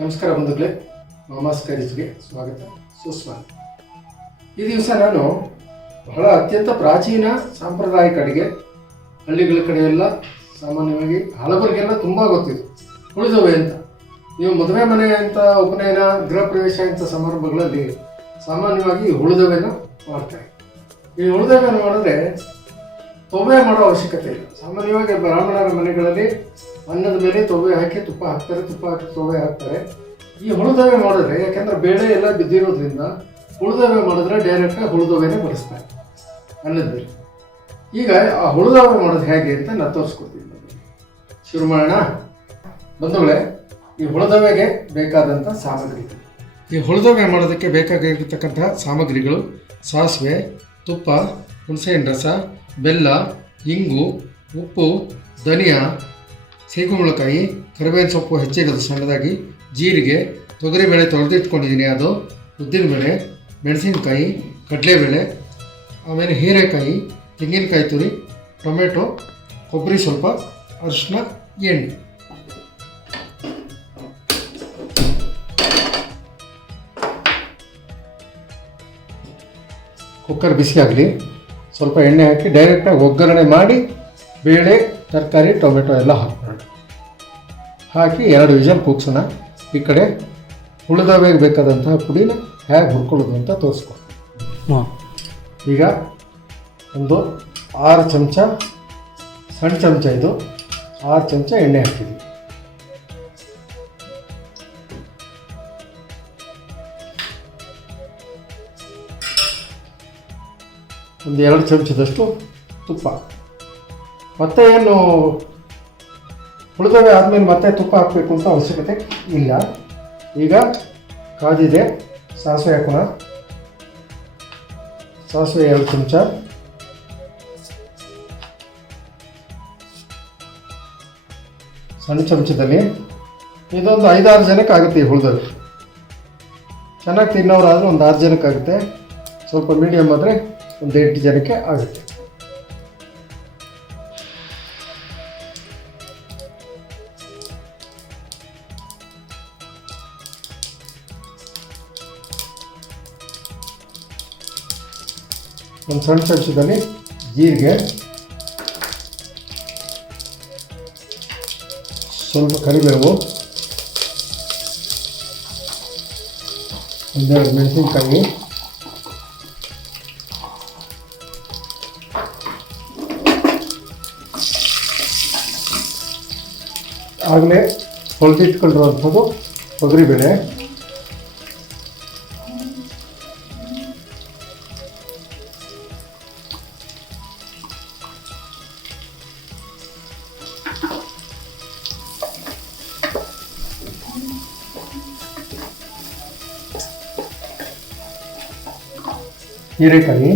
ನಮಸ್ಕಾರ ಬಂಧುಗಳೇ, ಮಾಮಾಸ್ ಕೈರಿಸ್ಗೆ ಸ್ವಾಗತ ಸುಸ್ವಾಗತ. ಈ ದಿವಸ ನಾನು ಬಹಳ ಅತ್ಯಂತ ಪ್ರಾಚೀನ ಸಾಂಪ್ರದಾಯಿಕ ಅಡುಗೆ, ಹಳ್ಳಿಗಳ ಕಡೆ ಎಲ್ಲ ಸಾಮಾನ್ಯವಾಗಿ ಹಲವರಿಗೆಲ್ಲ ತುಂಬ ಗೊತ್ತಿದೆ, ಉಳಿದವೆ ಅಂತ. ನೀವು ಮದುವೆ ಮನೆ ಅಂತ, ಉಪನಯನ, ಗೃಹ ಪ್ರವೇಶ ಇಂಥ ಸಮಾರಂಭಗಳಲ್ಲಿ ಸಾಮಾನ್ಯವಾಗಿ ಉಳಿದವೆನ ಮಾಡ್ತಾರೆ. ಈ ಉಳಿದವೆನ ಮಾಡಿದ್ರೆ ತೊವೆ ಮಾಡೋ ಅವಶ್ಯಕತೆ ಇಲ್ಲ. ಸಾಮಾನ್ಯವಾಗಿ ಬ್ರಾಹ್ಮಣರ ಮನೆಗಳಲ್ಲಿ ಅನ್ನದ ಮೇಲೆ ತೊವೆ ಹಾಕಿ ತುಪ್ಪ ಹಾಕ್ತಾರೆ, ತುಪ್ಪ ಹಾಕಿ ತೊವೆ ಹಾಕ್ತಾರೆ. ಈ ಹುಳಿದವೆ ಮಾಡಿದ್ರೆ, ಯಾಕೆಂದ್ರೆ ಬೇಳೆ ಎಲ್ಲ ಬಿದ್ದಿರೋದ್ರಿಂದ ಹುಳಿದವೆ ಮಾಡಿದ್ರೆ ಡೈರೆಕ್ಟಾಗಿ ಹುಳಿದವೆನೇ ಬಳಸ್ತಾರೆ ಅನ್ನದ ಮೇಲೆ. ಈಗ ಆ ಹುಳಿದವೆ ಮಾಡೋದು ಹೇಗೆ ಅಂತ ನಾನು ತೋರಿಸ್ಕೊಡ್ತೀನಿ. ಶುರು ಮಾಡೋಣ ಬಂಧುಗಳೇ. ಈ ಹುಳಿದವೆಗೆ ಬೇಕಾದಂಥ ಸಾಮಗ್ರಿಗಳು, ಈ ಹುಳಿದವೆ ಮಾಡೋದಕ್ಕೆ ಬೇಕಾಗಿರ್ತಕ್ಕಂಥ ಸಾಮಗ್ರಿಗಳು: ಸಾಸಿವೆ, ತುಪ್ಪ, ಹುಣಸೆಹಣ್ಣು ರಸ, ಬೆಲ್ಲ, ಇಂಗು, ಉಪ್ಪು, ಧನಿಯಾ, ಸೀಗುಂಬಳಕಾಯಿ, ಕರಿಬೇವಿನ ಸೊಪ್ಪು ಹೆಚ್ಚಿರೋದು ಸಣ್ಣದಾಗಿ, ಜೀರಿಗೆ, ತೊಗರಿಬೇಳೆ ತೊಳೆದಿಟ್ಕೊಂಡಿದ್ದೀನಿ ಅದು, ಉದ್ದಿನಬೇಳೆ, ಮೆಣಸಿನಕಾಯಿ, ಕಡಲೆಬೇಳೆ, ಆಮೇಲೆ ಹೀರೆಕಾಯಿ, ತೆಂಗಿನಕಾಯಿ ತುರಿ, ಟೊಮೆಟೊ, ಕೊಬ್ಬರಿ ಸ್ವಲ್ಪ, ಅರಿಶಿನ, ಎಣ್ಣೆ. ಕುಕ್ಕರ್ ಬಿಸಿ ಆಗಲಿ, ಸ್ವಲ್ಪ ಎಣ್ಣೆ ಹಾಕಿ ಡೈರೆಕ್ಟಾಗಿ ಒಗ್ಗರಣೆ ಮಾಡಿ ಬೇಳೆ, ತರಕಾರಿ, ಟೊಮೆಟೊ ಎಲ್ಲ ಹಾಕೋಣ. ಹಾಕಿ 2 ವಿಷಲ್ ಕೂಗ್ಸೋಣ. ಈ ಕಡೆ ಉಳಿದವೆಗೆ ಬೇಕಾದಂತಹ ಪುಡಿನ ಹೇಗೆ ಹುರ್ಕೊಳ್ಳೋದು ಅಂತ ತೋರಿಸ್ಕೊಡ್ತೀನಿ. ಈಗ ಒಂದು 6 ಚಮಚ, ಸಣ್ಣ ಚಮಚ ಇದು, 6 ಚಮಚ ಎಣ್ಣೆ ಹಾಕಿದ್ವಿ. ಒಂದು 2 ಚಮಚದಷ್ಟು ತುಪ್ಪ. ಮತ್ತೆ ಏನು ಉಳಿದವೆ ಆದಮೇಲೆ ಮತ್ತೆ ತುಪ್ಪ ಹಾಕಬೇಕು ಅಂತ ಅವಶ್ಯಕತೆ ಇಲ್ಲ. ಈಗ ಕಾದಿದೆ, ಸಾಸಿವೆ ಹಾಕೋಣ. ಸಾಸಿವೆ 2 ಚಮಚ, ಸಣ್ಣ ಚಮಚದಲ್ಲಿ. ಇದೊಂದು 5-6 ಜನಕ್ಕೆ ಆಗುತ್ತೆ. ಈ ಉಳಿದವೆ ಚೆನ್ನಾಗಿ ತಿನ್ನೋರಾದರೆ ಒಂದು 6 ಜನಕ್ಕೆ ಆಗುತ್ತೆ. ಸ್ವಲ್ಪ ಮೀಡಿಯಮ್ ಆದರೆ ಒಂದು 8 ಜನಕ್ಕೆ ಆಗುತ್ತೆ. ಒಂದು ಸಣ್ಣ ಚಮಚದಲ್ಲಿ ಜೀರಿಗೆ, ಸ್ವಲ್ಪ ಕರಿಬೇವು, 1-2 ಮೆಣಸಿನಕಾಯಿ, ಆಗಲೇ ಹೊಲಿದಿಟ್ಕೊಂಡಿರುವಂಥದ್ದು ತೊಗರಿಬೇಳೆ, ಹೀರೆಕಾಯಿ,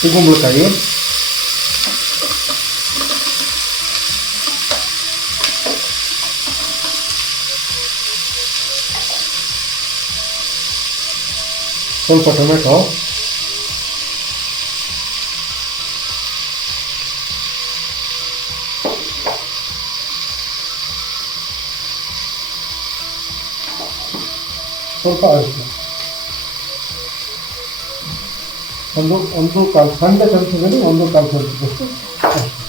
ಸೀಗುಂಬಳಕಾಯಿ, ಸ್ವಲ್ಪ ಟೊಮೆಟೊ, ಸ್ವಲ್ಪ ಅರಿಶಿನ, ಒಂದು ಕಾಲು ಸಣ್ಣ ಚಮಚದಲ್ಲಿ 1/4 ಚಮಚದಷ್ಟು ಅರಿಶಿನ.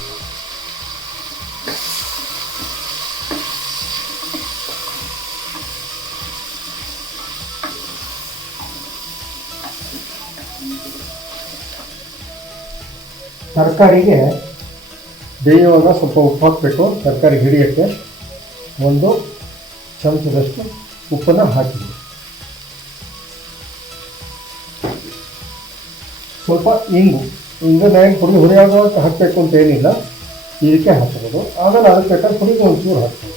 ತರಕಾರಿಗೆ ಬೇಯುವಾಗ ಸ್ವಲ್ಪ ಉಪ್ಪು ಹಾಕಬೇಕು, ತರಕಾರಿ ಹಿಡಿಯೋಕ್ಕೆ. 1 ಚಮಚದಷ್ಟು ಉಪ್ಪನ್ನು ಹಾಕಿದ್ವಿ. ಸ್ವಲ್ಪ ಇಂಗು ಪುಡಿ ಹುರಿಯಾಗುವಾಗ ಹಾಕಬೇಕು ಅಂತ ಏನಿಲ್ಲ, ಇದಕ್ಕೆ ಹಾಕ್ಬೋದು. ಆಮೇಲೆ ಅದಕ್ಕೆ ಬೇಕಾದ್ರೆ ಪುಡಿಗೆ ಒಂಚೂರು ಹಾಕ್ಬೋದು.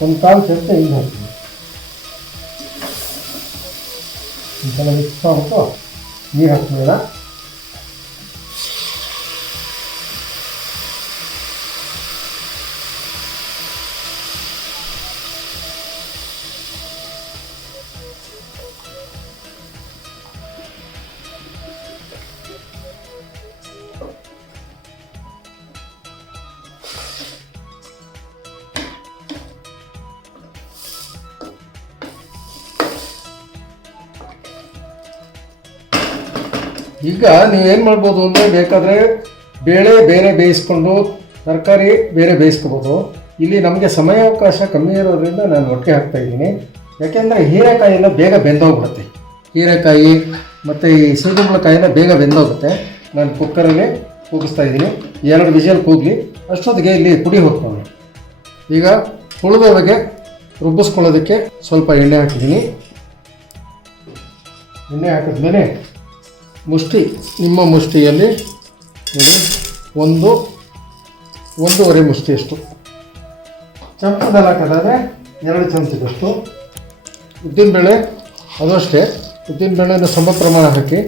1/4 ಚಮಚ ಹಿಂಗೆ ಹಾಕ್ತೀವಿ. ಇದೆಲ್ಲ ಮಿಕ್ಸ್ ಆಗ್ಬಿಟ್ಟು ನೀರು ಹಾಕ್ಬೇಡ. ಈಗ ನೀವೇನು ಮಾಡ್ಬೋದು ಅಂದರೆ ಬೇಕಾದರೆ ಬೇಳೆ ಬೇರೆ ಬೇಯಿಸ್ಕೊಂಡು ತರಕಾರಿ ಬೇರೆ ಬೇಯಿಸ್ಕೋಬೋದು. ಇಲ್ಲಿ ನಮಗೆ ಸಮಯಾವಕಾಶ ಕಮ್ಮಿ ಇರೋದ್ರಿಂದ ನಾನು ಒಟ್ಟಿಗೆ ಹಾಕ್ತಾಯಿದ್ದೀನಿ. ಯಾಕೆಂದರೆ ಹೀರೆಕಾಯಿ ಎಲ್ಲ ಬೇಗ ಬೆಂದೋಗ್ಬಿಡುತ್ತೆ. ಹೀರೆಕಾಯಿ ಮತ್ತು ಈ ಸೀಗಂಬಳಕಾಯಿ ಎಲ್ಲ ಬೇಗ ಬೆಂದೋಗುತ್ತೆ. ನಾನು ಕುಕ್ಕರಲ್ಲಿ ಕೂಗಿಸ್ತಾ ಇದ್ದೀನಿ. 2 ವಿಷಲ್ ಕೂಗಲಿ, ಅಷ್ಟೊತ್ತಿಗೆ ಇಲ್ಲಿ ಪುಡಿ ಹೋಗ್ತಾವೆ. ಈಗ ಉಳಿದವರೆಗೆ ರುಬ್ಬಿಸ್ಕೊಳ್ಳೋದಕ್ಕೆ ಸ್ವಲ್ಪ ಎಣ್ಣೆ ಹಾಕಿದ್ದೀನಿ. ಎಣ್ಣೆ ಹಾಕಿದ್ಮೇಲೆ ಮುಷ್ಟಿ, ನಿಮ್ಮ ಮುಷ್ಟಿಯಲ್ಲಿ ನೋಡಿ 1.5 ಮುಷ್ಟಿಯಷ್ಟು ಚಮಚದಲ್ಲಿ ಹಾಕೋದಾದರೆ 2 ಚಮಚದಷ್ಟು ಉದ್ದಿನಬೇಳೆ, ಅದು ಅಷ್ಟೇ ಉದ್ದಿನಬೇಳೆನ ಸಮ ಪ್ರಮಾಣ ಹಾಕಿ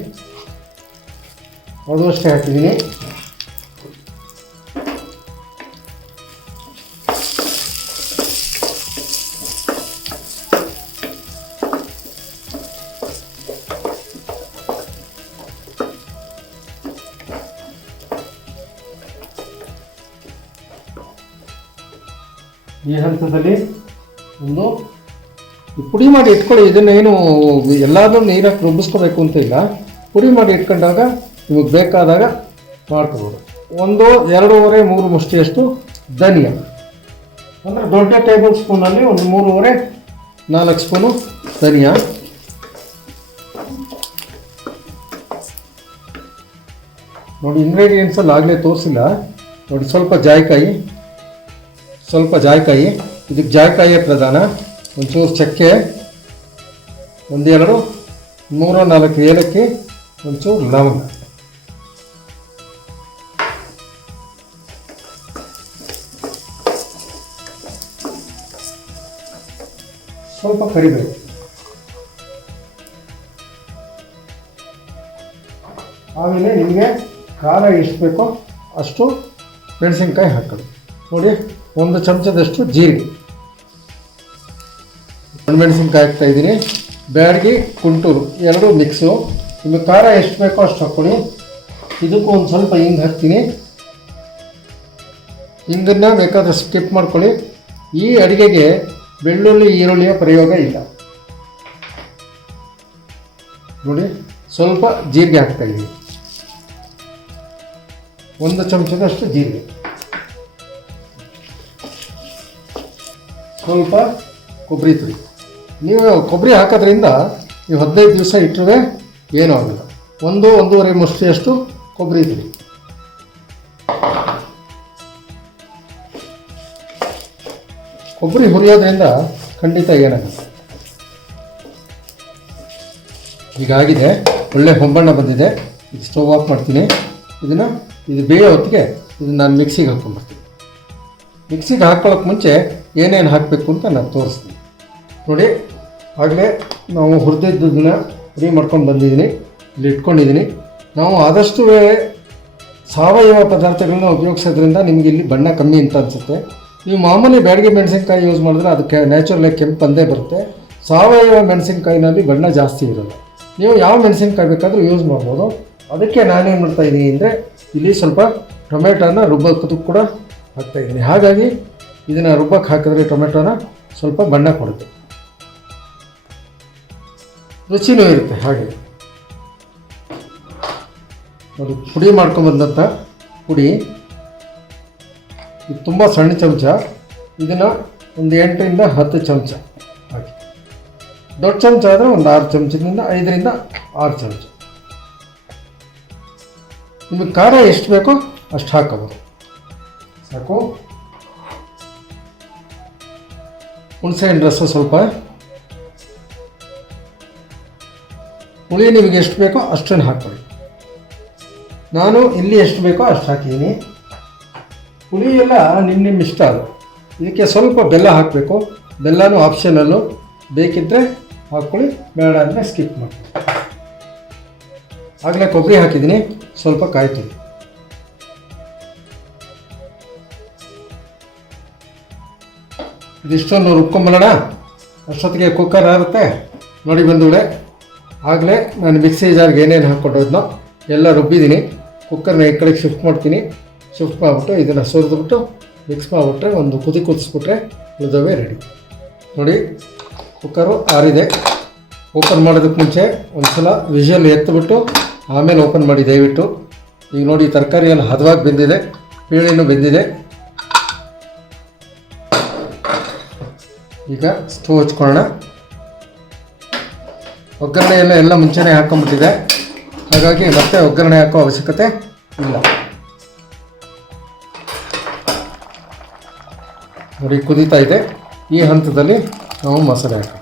ಅದು ಅಷ್ಟೇ ಹಾಕಿದ್ದೀನಿ. ಈ ಹಂತದಲ್ಲಿ ಒಂದು ಪುಡಿ ಮಾಡಿ ಇಟ್ಕೊಳ್ಳಿ. ಇದನ್ನೇನು ಎಲ್ಲಾದರೂ ನೀರಾಗಿ ರುಬ್ಬಿಸ್ಕೋಬೇಕು ಅಂತ ಇಲ್ಲ. ಪುಡಿ ಮಾಡಿ ಇಟ್ಕೊಂಡಾಗ ನಿಮಗೆ ಬೇಕಾದಾಗ ಮಾಡ್ಕೋಬೋದು. 1, 2.5, 3 ಮುಷ್ಟಿಯಷ್ಟು ಧನಿಯಾ, ಅಂದರೆ ದೊಡ್ಡ ಟೇಬಲ್ ಸ್ಪೂನಲ್ಲಿ ಒಂದು 3.5, 4 ಸ್ಪೂನು ಧನಿಯಾ. ನೋಡಿ ಇಂಗ್ರೀಡಿಯೆಂಟ್ಸಲ್ಲಿ ಆಗಲೇ ತೋರಿಸಿಲ್ಲ ನೋಡಿ. ಸ್ವಲ್ಪ ಜಾಯಿಕಾಯಿ, ಇದಕ್ಕೆ ಜಾಯಿಕಾಯಿಯೇ ಪ್ರಧಾನ. ಒಂಚೂರು ಚಕ್ಕೆ, 1-2, 3-4 ಏಲಕ್ಕಿ, ಒಂಚೂರು ಲವಂಗ, ಸ್ವಲ್ಪ ಕರಿಬೇವು. ಆಮೇಲೆ ನಿಮಗೆ ಖಾರ ಎಷ್ಟು ಬೇಕೋ ಅಷ್ಟು ಮೆಣಸಿನ್ಕಾಯಿ ಹಾಕೋದು. ನೋಡಿ 1 ಚಮಚದಷ್ಟು ಜೀರಿಗೆ, ಒಣಮೆಣಸಿನ್ಕಾಯಿ ಹಾಕ್ತಾಯಿದ್ದೀನಿ. ಬ್ಯಾಡಗಿ, ಗುಂಟೂರು 2 ಮಿಕ್ಸು. ನಿಮಗೆ ಖಾರ ಎಷ್ಟು ಬೇಕೋ ಅಷ್ಟು ಹಾಕ್ಕೊಳ್ಳಿ. ಇದಕ್ಕೂ ಒಂದು ಸ್ವಲ್ಪ ಹಿಂಗೆ ಹಾಕ್ತೀನಿ. ಹಿಂಗನ್ನು ಬೇಕಾದರೆ ಸ್ಕಿಪ್ ಮಾಡ್ಕೊಳ್ಳಿ. ಈ ಅಡುಗೆಗೆ ಬೆಳ್ಳುಳ್ಳಿ ಈರುಳ್ಳಿಯ ಪ್ರಯೋಗ ಇಲ್ಲ. ನೋಡಿ ಸ್ವಲ್ಪ ಜೀರಿಗೆ ಹಾಕ್ತಾಯಿದ್ದೀನಿ, 1 ಚಮಚದಷ್ಟು ಜೀರಿಗೆ, ಸ್ವಲ್ಪ ಕೊಬ್ಬರಿ ತುರಿ. ನೀವು ಕೊಬ್ಬರಿ ಹಾಕೋದ್ರಿಂದ ನೀವು 15 ದಿವಸ ಇಟ್ಟರೆ ಏನೂ ಆಗಲ್ಲ. 1-1.5 ಮುಷ್ಟಿಯಷ್ಟು ಕೊಬ್ಬರಿ ತುರಿ. ಕೊಬ್ಬರಿ ಹುರಿಯೋದ್ರಿಂದ ಖಂಡಿತ ಏನಾಗಲ್ಲ. ಹೀಗಾಗಿದೆ, ಒಳ್ಳೆ ಹೊಂಬಣ್ಣ ಬಂದಿದೆ. ಇದು ಸ್ಟವ್ ಆಫ್ ಮಾಡ್ತೀನಿ. ಇದು ಬೇಯೋ ಹೊತ್ತಿಗೆ ಇದನ್ನು ನಾನು ಮಿಕ್ಸಿಗೆ ಹಾಕ್ಕೊಂಡ್ಬರ್ತೀನಿ. ಮಿಕ್ಸಿಗೆ ಹಾಕ್ಕೊಳ್ಳೋಕೆ ಮುಂಚೆ ಏನೇನು ಹಾಕಬೇಕು ಅಂತ ನಾನು ತೋರಿಸ್ತೀನಿ. ನೋಡಿ ಆಗಲೇ ನಾವು ಹುರಿದಿದ್ದನ್ನ ಪುಡಿ ಮಾಡ್ಕೊಂಡು ಬಂದಿದ್ದೀನಿ, ಇಲ್ಲಿ ಇಟ್ಕೊಂಡಿದ್ದೀನಿ. ನಾವು ಆದಷ್ಟು ಸಾವಯವ ಪದಾರ್ಥಗಳನ್ನ ಉಪಯೋಗಿಸೋದ್ರಿಂದ ನಿಮಗೆ ಇಲ್ಲಿ ಬಣ್ಣ ಕಮ್ಮಿ ಅಂತ ಅನಿಸುತ್ತೆ. ನೀವು ಮಾಮೂಲಿ ಬ್ಯಾಡಗಿ ಮೆಣಸಿನ್ಕಾಯಿ ಯೂಸ್ ಮಾಡಿದ್ರೆ ಅದಕ್ಕೆ ನ್ಯಾಚುರಲಾಗಿ ಕೆಂಪು ಬಂದೇ ಬರುತ್ತೆ. ಸಾವಯವ ಮೆಣಸಿನ್ಕಾಯಿನಲ್ಲಿ ಬಣ್ಣ ಜಾಸ್ತಿ ಇರೋಲ್ಲ. ನೀವು ಯಾವ ಮೆಣಸಿನ್ಕಾಯಿ ಬೇಕಾದರೂ ಯೂಸ್ ಮಾಡ್ಬೋದು. ಅದಕ್ಕೆ ನಾನೇನು ಮಾಡ್ತಾಯಿದ್ದೀನಿ ಅಂದರೆ ಇಲ್ಲಿ ಸ್ವಲ್ಪ ಟೊಮೆಟೊನ ರುಬ್ಬಕ್ಕೂ ಕೂಡ ಹಾಕ್ತಾಯಿದ್ದೀನಿ. ಹಾಗಾಗಿ ಇದನ್ನು ರುಬ್ಬಕ್ಕೆ ಹಾಕಿದ್ರೆ ಟೊಮೆಟೊನ ಸ್ವಲ್ಪ ಬಣ್ಣ ಕೊಡುತ್ತೆ, ರುಚಿನೂ ಇರುತ್ತೆ. ಹಾಗೆ ನೋಡಿ ಪುಡಿ ಮಾಡ್ಕೊಂಬಂದಂಥ ಪುಡಿ, ಇದು ತುಂಬ ಸಣ್ಣ ಚಮಚ. ಇದನ್ನು ಒಂದು 8ರಿಂದ 10 ಚಮಚ ಹಾಕಿ. ದೊಡ್ಡ ಚಮಚ ಆದರೆ ಒಂದು 6 ಚಮಚದಿಂದ 5ರಿಂದ 6 ಚಮಚ. ನಿಮಗೆ ಖಾರ ಎಷ್ಟು ಬೇಕೋ ಅಷ್ಟು ಹಾಕೋಬೋದು, ಸಾಕು. ಹುಣಸೆಹಣ್ಣು ರಸ ಸ್ವಲ್ಪ, ಹುಳಿ ನಿಮಗೆ ಎಷ್ಟು ಬೇಕೋ ಅಷ್ಟನ್ನು ಹಾಕ್ಕೊಳ್ಳಿ. ನಾನು ಇಲ್ಲಿ ಎಷ್ಟು ಬೇಕೋ ಅಷ್ಟು ಹಾಕಿದ್ದೀನಿ. ಹುಳಿ ಎಲ್ಲ ನಿಮ್ಮ ಇಷ್ಟ. ಅದು ಇದಕ್ಕೆ ಸ್ವಲ್ಪ ಬೆಲ್ಲ ಹಾಕಬೇಕು. ಬೆಲ್ಲನೂ ಆಪ್ಷನಲ್ಲು, ಬೇಕಿದ್ದರೆ ಹಾಕ್ಕೊಳ್ಳಿ, ಬೇಡ ಅಂದರೆ ಸ್ಕಿಪ್ ಮಾಡಿ. ಆಗಲೇ ಕೊಬ್ಬರಿ ಹಾಕಿದ್ದೀನಿ, ಸ್ವಲ್ಪ ಕಾಯಿ ತುರಿ. ಇದಿಷ್ಟೊಂದು ರುಬ್ಕೊಂಬರೋಣ. ಅಷ್ಟೊತ್ತಿಗೆ ಕುಕ್ಕರ್ ಆರುತ್ತೆ. ನೋಡಿ ಬಂದುಳೆ, ಆಗಲೇ ನಾನು ಮಿಕ್ಸಿ ಜಾರ್ಗೆ ಏನೇನು ಹಾಕ್ಕೊಟ್ಟೋದ್ನೋ ಎಲ್ಲ ರುಬ್ಬಿದ್ದೀನಿ. ಕುಕ್ಕರ್ನ ಈ ಕಡೆಗೆ ಶಿಫ್ಟ್ ಮಾಡ್ತೀನಿ. ಶಿಫ್ಟ್ ಮಾಡಿಬಿಟ್ಟು ಇದನ್ನು ಸುರಿದ್ಬಿಟ್ಟು ಮಿಕ್ಸ್ ಮಾಡಿಬಿಟ್ರೆ ಒಂದು ಕುದಿಸ್ಬಿಟ್ರೆ ಉಳಿದವೇ ರೆಡಿ. ನೋಡಿ ಕುಕ್ಕರು ಆರಿದೆ. ಓಪನ್ ಮಾಡೋದಕ್ಕೆ ಮುಂಚೆ ಒಂದು ಸಲ ವಿಷಲ್ ಎತ್ತಿಬಿಟ್ಟು ಆಮೇಲೆ ಓಪನ್ ಮಾಡಿ ದಯವಿಟ್ಟು. ಈಗ ನೋಡಿ ತರಕಾರಿ ಎಲ್ಲ ಹದವಾಗಿ ಬೆಂದಿದೆ, ಬೇಳೆನೂ ಬೆಂದಿದೆ. ಈಗ ಸ್ಟವ್ ಹಚ್ಕೊಳ್ಳೋಣ. ಒಗ್ಗರಣೆ ಎಲ್ಲ ಮುಂಚೆನೇ ಹಾಕೊಂಡ್ಬಿಟ್ಟಿದೆ, ಹಾಗಾಗಿ ಮತ್ತೆ ಒಗ್ಗರಣೆ ಹಾಕೋ ಅವಶ್ಯಕತೆ ಇಲ್ಲ. ನೋಡಿ ಕುದೀತಾ ಇದೆ. ಈ ಹಂತದಲ್ಲಿ ನಾವು ಮಸಾಲೆ ಹಾಕೋಣ.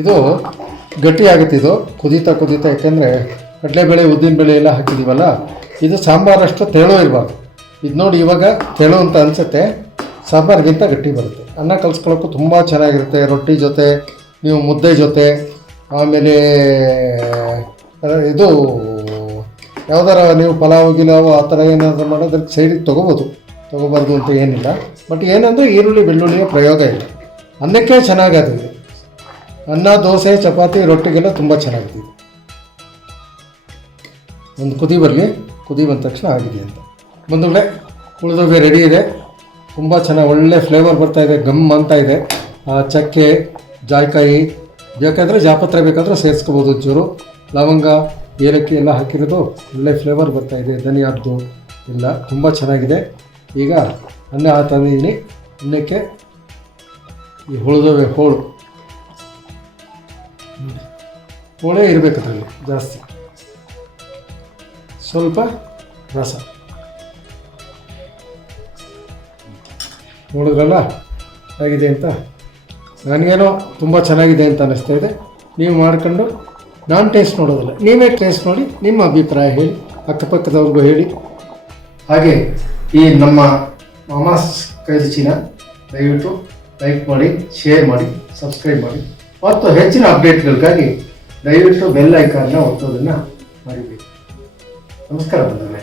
ಇದು ಗಟ್ಟಿ ಆಗುತ್ತೆ. ಇದು ಕುದೀತಾ ಯಾಕೆಂದರೆ ಕಡಲೆಬೇಳೆ ಉದ್ದಿನಬೇಳೆ ಎಲ್ಲ ಹಾಕಿದ್ದೀವಲ್ಲ, ಇದು ಸಾಂಬಾರಷ್ಟು ತೆಳು ಇರಬಾರ್ದು. ಇದು ನೋಡಿ ಇವಾಗ ತೆಳು ಅಂತ ಅನಿಸುತ್ತೆ, ಸಾಂಬಾರಿಗಿಂತ ಗಟ್ಟಿ ಬರುತ್ತೆ. ಅನ್ನ ಕಲಿಸ್ಕೊಳ್ಳೋಕ್ಕೂ ತುಂಬ ಚೆನ್ನಾಗಿರುತ್ತೆ. ರೊಟ್ಟಿ ಜೊತೆ, ನೀವು ಮುದ್ದೆ ಜೊತೆ, ಆಮೇಲೆ ಇದು ಯಾವ್ದಾರ ನೀವು ಪಲಾವ್ ಗಿಲಾವು ಆ ಥರ ಏನಾದರೂ ಮಾಡೋದಕ್ಕೆ ಸೈಡಿಗೆ ತೊಗೋಬಾರ್ದು ಅಂತ ಏನಿಲ್ಲ. ಬಟ್ ಏನಂದರೆ ಈರುಳ್ಳಿ ಬೆಳ್ಳುಳ್ಳಿಯ ಪ್ರಯೋಗ ಇಲ್ಲ. ಅನ್ನಕ್ಕೆ ಚೆನ್ನಾಗದು. ಅನ್ನ, ದೋಸೆ, ಚಪಾತಿ, ರೊಟ್ಟಿಗೆಲ್ಲ ತುಂಬ ಚೆನ್ನಾಗಿದೆ. ಒಂದು ಕುದಿ ಬರಲಿ, ಕುದಿ ಬಂದ ತಕ್ಷಣ ಆಗಿದೆ ಅಂತ. ಬಂದುಗಳೇ ಉಳಿದೋಗೆ ರೆಡಿ ಇದೆ. ತುಂಬ ಚೆನ್ನಾಗಿ ಒಳ್ಳೆ ಫ್ಲೇವರ್ ಬರ್ತಾಯಿದೆ, ಗಮ್ ಅಂತ ಇದೆ. ಚಕ್ಕೆ, ಜಾಯ್ಕಾಯಿ ಬೇಕಾದರೆ ಜಾಪತ್ರೆ ಬೇಕಾದರೆ ಸೇರಿಸ್ಕೋಬೋದು. ಒಂಚೂರು ಲವಂಗ, ಏಲಕ್ಕಿ ಎಲ್ಲ ಹಾಕಿರೋದು ಒಳ್ಳೆ ಫ್ಲೇವರ್ ಬರ್ತಾಯಿದೆ. ಧನಿಯಾದ್ದು ಎಲ್ಲ ತುಂಬ ಚೆನ್ನಾಗಿದೆ. ಈಗ ಅನ್ನ ತಂದಿದ್ದೀನಿ. ಅನ್ನಕ್ಕೆ ಈ ಉಳಿದೋವೆ ಹೋಳೇ ಇರಬೇಕು, ಅದರಲ್ಲಿ ಜಾಸ್ತಿ. ಸ್ವಲ್ಪ ರಸ ನೋಡಿದ್ರಲ್ಲ ಹೇಗಿದೆ ಅಂತ. ನನಗೇನೋ ತುಂಬ ಚೆನ್ನಾಗಿದೆ ಅಂತ ಅನ್ನಿಸ್ತಾ ಇದೆ. ನೀವು ಮಾಡ್ಕೊಂಡು, ನಾನು ಟೇಸ್ಟ್ ನೋಡೋದಿಲ್ಲ, ನೀವೇ ಟೇಸ್ಟ್ ನೋಡಿ ನಿಮ್ಮ ಅಭಿಪ್ರಾಯ ಹೇಳಿ, ಅಕ್ಕಪಕ್ಕದವ್ರಿಗೂ ಹೇಳಿ. ಹಾಗೆ ಈ ನಮ್ಮ ಮಾಮಾಸ್ ಕೈ ರುಚಿನ ದಯವಿಟ್ಟು ಲೈಕ್ ಮಾಡಿ, ಶೇರ್ ಮಾಡಿ, ಸಬ್ಸ್ಕ್ರೈಬ್ ಮಾಡಿ ಮತ್ತು ಹೆಚ್ಚಿನ ಅಪ್ಡೇಟ್ಗಳಿಗಾಗಿ ದಯವಿಟ್ಟು ಬೆಲ್ ಐಕಾನ್ನ ಒತ್ತೋದನ್ನು ಮರಿಬೇಡಿ. ನಮಸ್ಕಾರ ಬಂಧುಗಳೇ.